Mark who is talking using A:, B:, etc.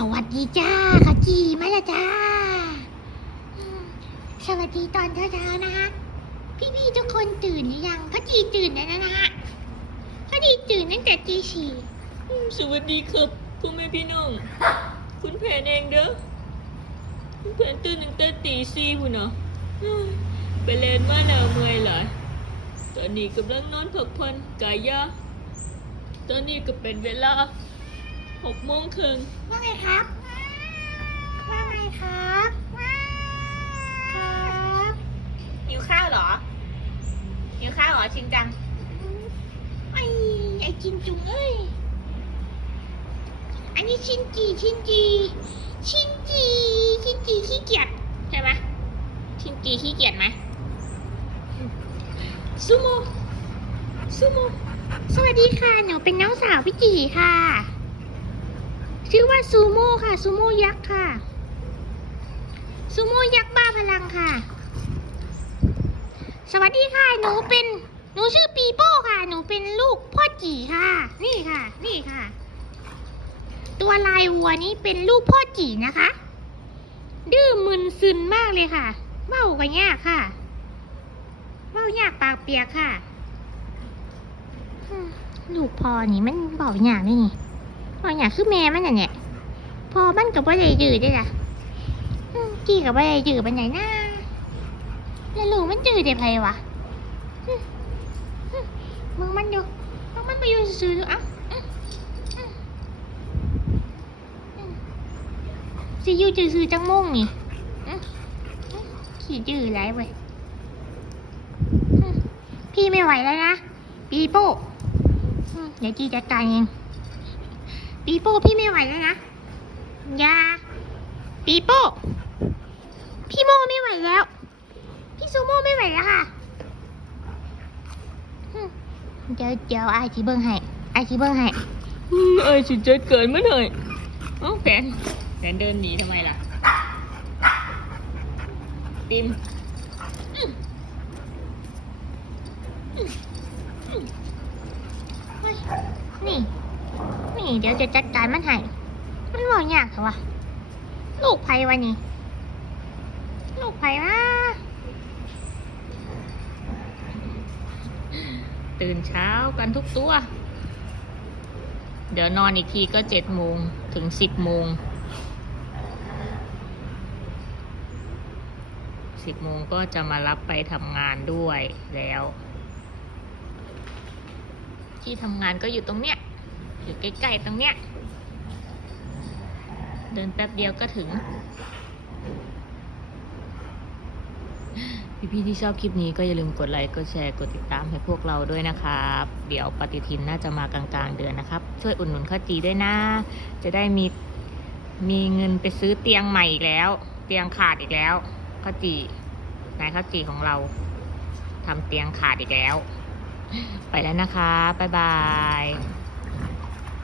A: สวัสดีจ้าขจีมาและจ้า สวัสดีตอนเช้าๆนะฮะพี่ๆทุกคนตื่นหรือยังขจีตื่นแล้วนะฮะขจีตื่นตั้งแต่ตีสี่
B: สวัสดีครับพ่อแม่พี่น้อง คุณแผนเองเด้อคุณแผนตื่นตั้งแต่ตีสี่พุ่นเนาะอืมไปเล่นมาแล้วเมื่อยหลายตอนนี้กำลังนอนพักผ่อนกายยาตอนนี้ก็เป็นเวลา หกโมงครึ่ง
A: ว่าไงครับ ว่าไงครับครับ
C: หิวข้าวเหรอหิวข้าวเหรอชินจัง
A: ไอ้ไอ้จินจุงเอ้ย อันนี้ชินจีชินจีชินจีชินจีขี้เกียจใช่ไหมชินจีขี้เกียจไหมซูโมซูโมสวัสดีค่ะ หนูเป็นน้องสาวพี่จีค่ะ ชื่อว่าซูโม่ค่ะซูโม่ยักษ์ค่ะซูโม่ยักษ์บ้าพลังค่ะ สวัสดีค่ะ หนูเป็นหนูชื่อปีโป้ค่ะ หนูเป็นลูกพ่อจีค่ะ นี่ค่ะ นี่ค่ะ ตัวลายวัวนี้เป็นลูกพ่อจีนะคะ ดื้อมึนซึนมากเลยค่ะเบ้ากันยากค่ะเบ้ายากปากเปียกค่ะ ลูกพอนี่มันเบายากเลยนี่ เบายากคือแม่มันน่ะเนี่ยพอมันกับว่าใหญ่ดื้อได้ล่ะกี่กับว่าใหญ่ดื้อไปไหนหน้าแล้วลูกมันดื้อได้ไผวะมึงมันอยู่มึงมันไปอยู่ซื่อๆดูอะอื้ออื้ออื้อสิอยู่ซื่อๆจังม่งนี่ขี้ดื้อไรเว้ยพี่ไม่ไหวแล้วนะปีโป้เดี๋ยวจีจัดการเอง ปีโป้พี่ไม่ไหวแล้วนะอยาปีโป้พี่โมไม่ไหวแล้ว พี่ซูโม่ไม่ไหวแล้วค่ะเดี๋ยวเดี๋ยวไอายจีเบิ้งให้ไอายจีเบิ้งให้
B: อืมไอ้สิจัดเกิดมาหน่อยเอ้าแผนแผนเดินหนีทำไมล่ะ ติม
A: เฮ้ยนี่นี่ เดี๋ยวจะจัดการมันให้มันบอกยากเหรอวะลูกไผ่วะนี่ ลูกไผ่วะ
B: ตื่นเช้ากันทุกตัว เดี๋ยวนอนอีกทีก็เจ็ดโมงถึงสิบโมงสิบโมงก็จะมารับไปทำงานด้วยแล้ว ที่ทำงานก็อยู่ตรงเนี้ย อยู่ใกล้ๆตรงเนี้ย เดินแป๊บเดียวก็ถึง พี่ๆที่ชอบคลิปนี้ก็อย่าลืมกดไลค์ กดแชร์ กดติดตามให้พวกเราด้วยนะครับ เดี๋ยวปฏิทินน่าจะมากลางๆเดือนนะครับ ช่วยอุดหนุนข้าวจีด้วยนะ จะได้มีมีเงินไปซื้อเตียงใหม่อีกแล้ว เตียงขาดอีกแล้วข้าวจีนายข้าวจีของเราทำเตียงขาดอีกแล้ว ไปแล้วนะคะ บ๊ายบาย